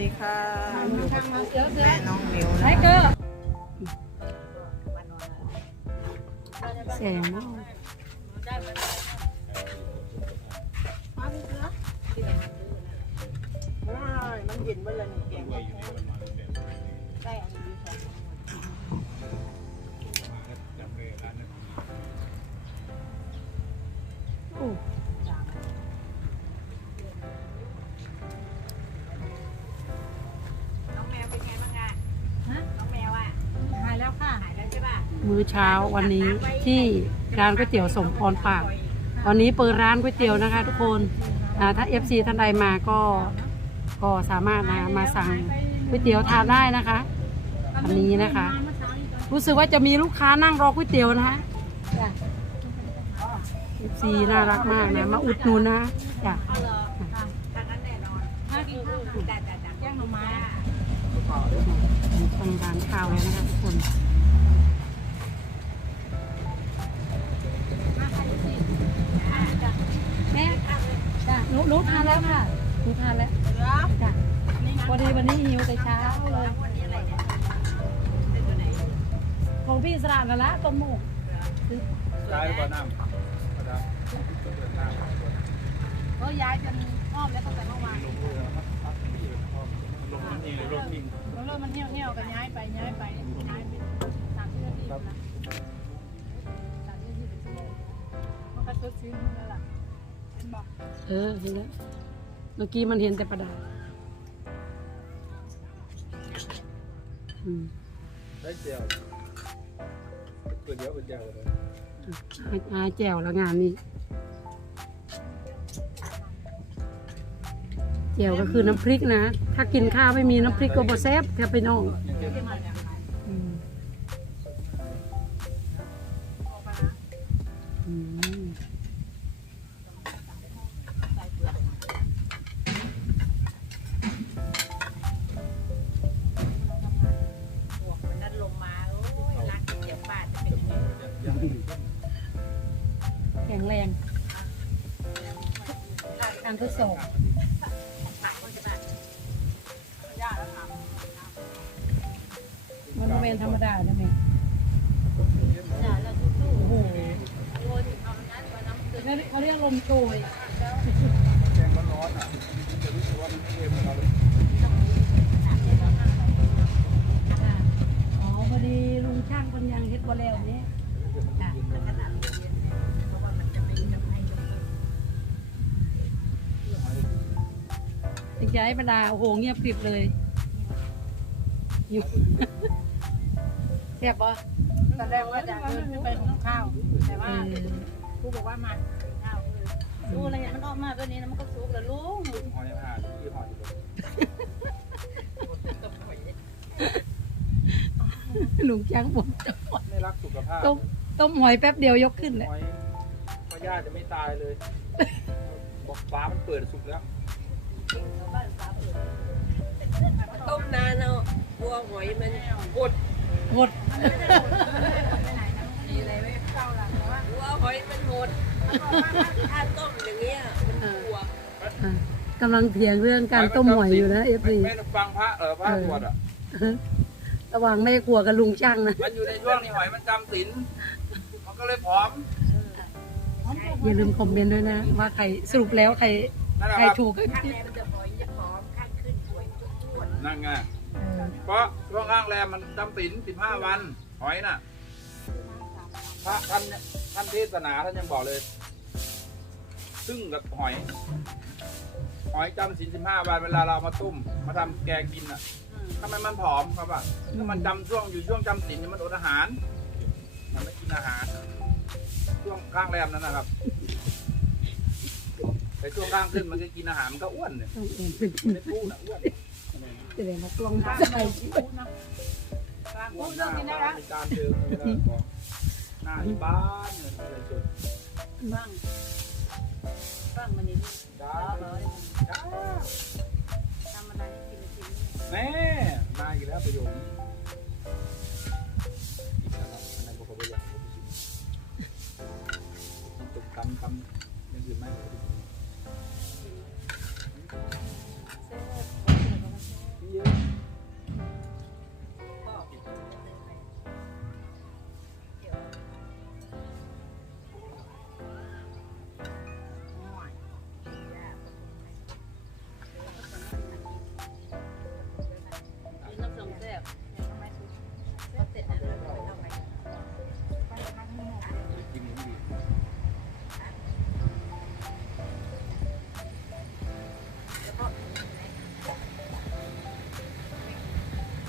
ดีค่ะอยู่กับแม่น้องมิวไหนนะเกอคะร์เสียงมากมันเย็นเมื่อไรนี่เก่งได้อันนี้ค่ะโอ้ มื้อเช้าวันนี้ที่ร้านก๋วยเตี๋ยวสมพรปากวันนี้เปิดร้านก๋วยเตี๋ยวนะคะ ทุกคนอ่าถ้า FC ท่านใดมาก็ก็สามารถนะมาสั่งก๋วยเตี๋ยวทานได้นะคะอันนี้นะคะ รู้สึกว่าจะมีลูกค้านั่งรอก๋วยเตี๋ยวนะคะจ้ะ FC น่ารักมากนะมาอุดหนุนนะจ้ะเอาเหรอทางนั้นแน่นอนถ้ากินข้าวจ้ะจ้ะจ้ะแย่งหน่อไม้ทำร้านข้าวเลยนะคะทุกคน วแต่เช้าเลยของพี่สระนั่นละต้มหมูใช้บ่อน้ำครับเดินน้ำก็ย้ายจนอ้อมแล้วตั้งแต่เมื่อวานลงเรือครับพักที่อื่นครับลงนี่ลงนิ่งล้วเริ่มมันเหี่ยวเหี่ยวกันย้ายไปย้ายไปย้ายไปสามสิบนาทีนะสามสิบนาทีเป็นชั่วโมงมันก็ชดชิ้นนั่นแหละเป็นบอกเออเห็นแล้วเมื่อกี้มันเห็นแต่ประดา ได้เจียวตัวเดียวเป็นเจียวเลยหาหาแจวแล้วงานนี้แจวก็คือน้ำพริกนะ ถ้ากินข้าวไม่มีน้ำพริกก็บ่แซ่บแค่ไปน้อง การทดสอบมันจะแบบมันบ่เป็นธรรมดาใช่ไหมจ่าแล้วสู้โอ้โหๆโยนถึงเอานั้นว่าน้ำตึงเขาเรียกลมโชย ติดใจประดาโอ้โหเงียบกริบเลยอยู่แซ่บปะตอนแรกว่าจะเดินขึ้นไปหุงข้าว แต่เอว่าอครูบอกว่ามาหุงข้าวเลยดูอะไรอย่างมันออกมาแบบนี้นะมันก็สุกแล้วลุงหอยผ่าที่หอยอยู่ลุงช่างบ่นไม่รักสุขภาพต้มต้มหอยแป๊บเดียวยกขึ้นเลยหอยพญาจะไม่ตายเลยบอกฟ้ามันเปิดสุกแล้ว ต้มนานเอาบัวหอยมันกดหมดดีเลยไม่เข้าหลังว่าบัวหอยมันหดถ้าต้มอย่างเงี้ยมันบัวอะกำลังเถียงเรื่องการต้มหอยอยู่นะเอฟซีไม่ฟังพระเออพระสวดอะระหว่างแม่ครัวกับลุงช่างนะมันอยู่ในช่วงนี้หอยมันจำศีลมันก็เลยผอมอย่าลืมคอมเมนต์ด้วยนะ ว่าใครสรุปแล้วใครนั่นแหละใครครับถูกกันข้างในมันจ นนั่นไงเออเพราะช่วงข้างแรมมันจำศีลสิบห้าวัน หอยน่ะพระท่านท่านเทศนาท่านยังบอกเลย ซึ่งกับหอย หอยจำศีลสิบห้าวันเวลาเรามาต้ม มาทำแกงกินอะทำไมมันผอมครับอะถ้ามันจำช่วงอยู่ช่วงจำศีลเนี่ยมันอดอาหาร มันไม่กินอาหาร ช่วงข้างแรมนั้นนะครับแต่ช่วงข้างขึ้นมันก็กินอาหารมันก็อ้วนเนี่ยต้องเอ็นเป็นไม่พูดนะอ้วน แสดงว่ากลองบ้างใส่พูดนะกลางพูดเรื่องนี้ได้แล้วจานเดิมเวลาบอกหน้าที่บ้านอะไรจนบ้างบ้างมันนี่จ้าเหรอจ้าทำอะไรกินกินแม่มาอีกแล้วประโยคนี้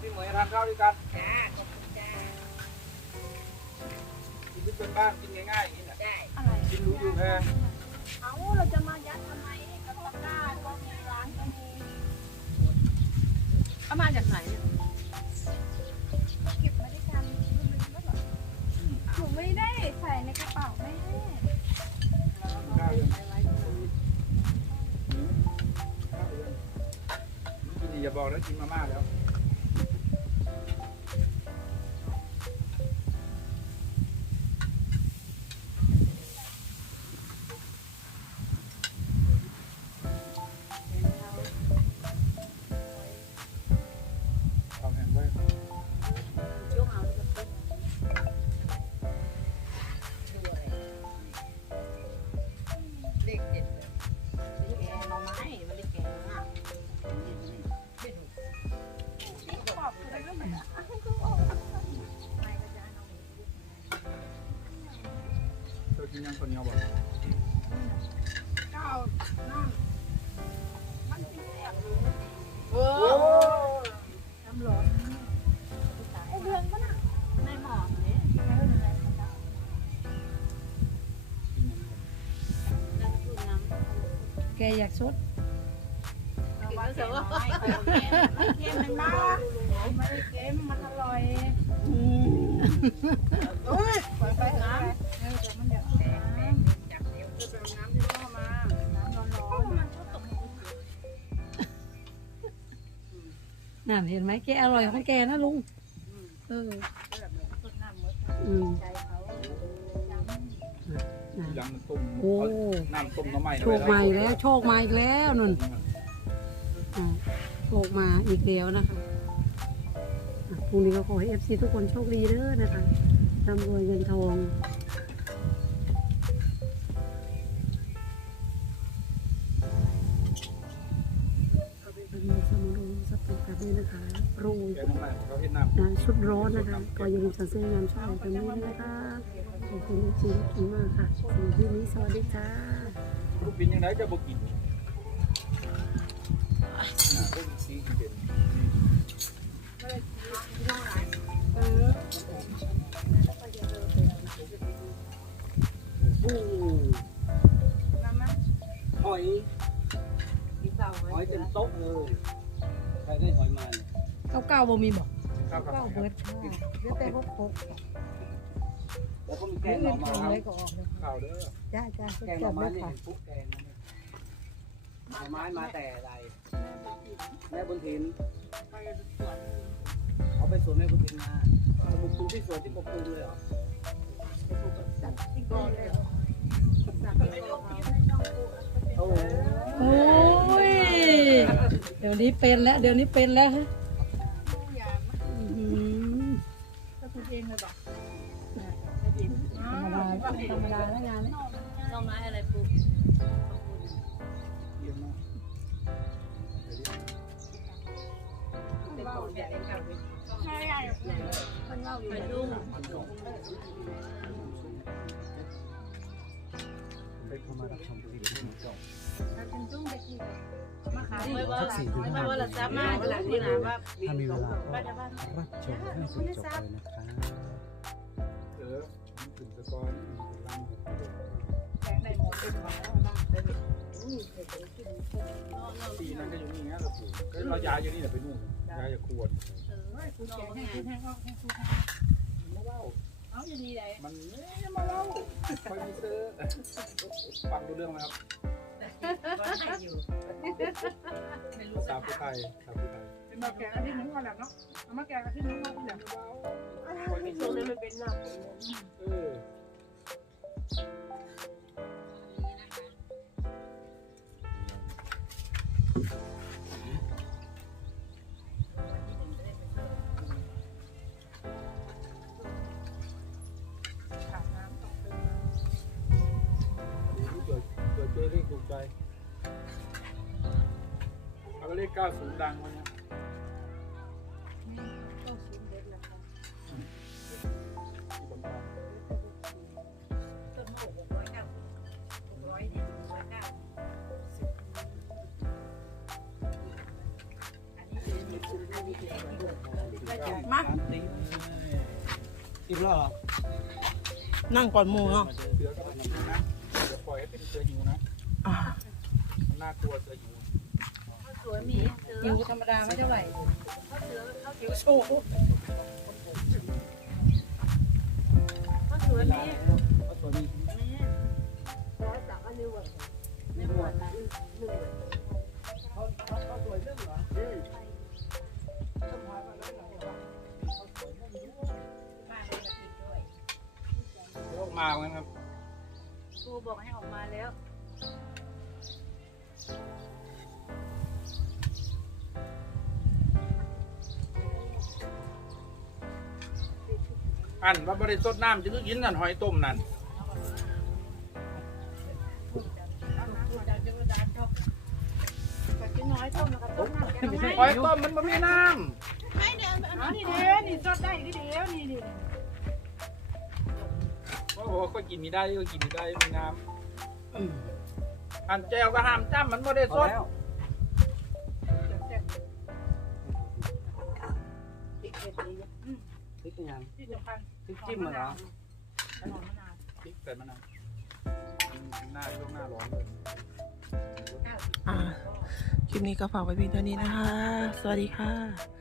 พี่เหมยทานข้าวด้วยกันจ้าขอบคุณจ้ากินที่เป็นบ้านกินง่ายๆอย่างนี้แหละได้กินรู้อยู่แพงเอาเราจะมายัดทำไมกับตะกร้าก็มีร้านก็มีเอามาจากไหนเนี่ยเก็บมาด้วยกันลืมก็เหรอหนูไม่ได้ใส่ในกระเป๋าแม่ข้าวยังกินดีอย่าบอกแล้วกินมาม่าแล้วินยังคนเดียวบอกก้านั่งมันเป็นแอบโอ้น้ำร้อนไอเดือนมันอะไม่หมอนเนี่ยแกอยากสดกินแล้วเสร็จว่าไม่เค็มมันมากไม่ได้เค็มมันอร่อยอืมปล่ นน้ำที่เข้ามา น้ำร้อนร้อนมันชอบตกน่าเห็นไหมแกอร่อยของแกนะลุงเออแบบต้นน้ำมดอืมใจเขาน่ะยังมันต้มโอ้น้ำต้มน้ำใหม่โชคมาอีกแล้วโชคมาอีกแล้วนุ่นอ่าโชคมาอีกแล้วนะคะอะพรุ่งนี้ก็ขอให้เอฟซีทุกคนโชคดีเด้อนะคะร่ำรวยเงินทอง ดด้วยนะคะโรยแกงน้ำใหม่เขาเห็นน้นะชุดร้อนนะคะก็อย่าลืมสั่งซื้องานช่วยกันด้วยนะคะขอบคุณจริงๆขอบคุณมากค่ะสำหรับที่นี้สวัสดีจ้าำลูกปินยังไงจะบอกกินน่ะต้มซีกินเป็นโอ้น้ำมันหอยกินเปล่าหอยเต็มโต๊ะเลยใครได้หอยมาเนี่ยเก้าเก้าบ่มีบอกข้าวกับเก้าหอยเบิร์ดค่ะเดี๋ยวแต่พวกพกแล้วก็มีแกเงิงนหน่อทองไม้ไว้ก็ออกเลยข้าวเด้อจ้าจ้าแกงหจน่อบไม้เลยนี่ค่ะเห็นปุ๊บแกงนะเนี่ยหน่อไม้มาแต่อะไรแม่บุญถินไปสวนเขาไปสวนแม่บุญถินมาสมุกปลูกที่สวนที่ปกปลูกเลยเหรอที่ก่อนเลยสั่งไปลงโอ้ โหโอ้ย เดี๋ยวนี้เป็นแล้ว เดี๋ยวนี้เป็นแล้วฮะอย่างอื้อหือก็คุณเองเลยบอกธรรมดาธรรมดาแล้วงานนี้ต้นไม้อะไรปลูกเยี่ยมมากเป็นของใหญ่กันใช่ใหญ่มันเล่าอยู่ไปดุ้งไปเข้ามารับชม มาขายไม่ว่าไม่ว่าเราสามารถหลังที่ไหนว่าถ้ามีเวลาก็บ้านบ้านรับชมให้จนจบเลยนะครับเออมันถึงตะกอนร่างแข็งได้หมดเป็นของบ้านได้ปีนั้นก็อยู่นี่ไงเราปลูกก็เราย้ายอยู่นี่แหละไปนู่นย้ายจากขวดเออคุณแกงให้คุณแห้งก็ให้คุณมาเล่าเอาอยู่ดีเลยมันไม่มาเล่าคอยมีซื้อฟังดูเรื่องไหมครับ ก็ให้อยู่ไม่รู้สาจะวผู้ไทยสาวผู้ไทยเป็นแบบแกงอาทิตย์นึงก่อนแหละเนาะเอามาแกงอาทิตย์นึงก่อนเดี๋ยวคอยมีตรซื้งอนั้นมันเป็นหน้าผมเออ ตัวเลขกใจเอาเลขเก้าศูนย์ดังวันนี้ก็สูงเด็ละค่ะที่บำบต้นโหกหกร้อยเก้าหกร้อยเนี่ยหกร้อยเก้าสิบอันนี้คืมีคุณมีวิธีการด้วยมจากมาอีกรอนั่งก่อนมูเนาะอ นน่ากลัวเสือหิวสวยมีเสือหิวธรรมดาไม่เท่าไหร่เขาเสือเขาหิวโชว์เขาสวยมีก็สวยมีร้อยสามอันนี้วันไม่หมดนะหนึ่งเขาเขาเขาสวยเรื่องเหรอบ้านเลยมากินด้วยเดี๋ยวออกมาเหมือนกันครับครูบอกให้ออกมาแล้ว อันว่าบริสุทธิ์น้ำจะคือกินนั่นหอยต้มนั่นกินน้อยต้มแล้วก็ต้มน้ำแกงไม้หอยต้มมันไม่มีน้อันนี้เด้นี่สดได้นี่เดียวนี่นี่ำเพราะบอกว่าก็กินไม่ได้ก็กินไม่ได้มีน้ำอันแจวก็ห้ามจ้ำมันไม่ได้พสอด ยังที่สำคัญพริกจิ้มเหรอขนมมะนาวพริกใส่มะนาวหน้าช่วงหน้าร้อนเลยอ่าคลิปนี้ก็ฝากไว้เพียงเท่านี้นะคะ สวัสดีค่ะ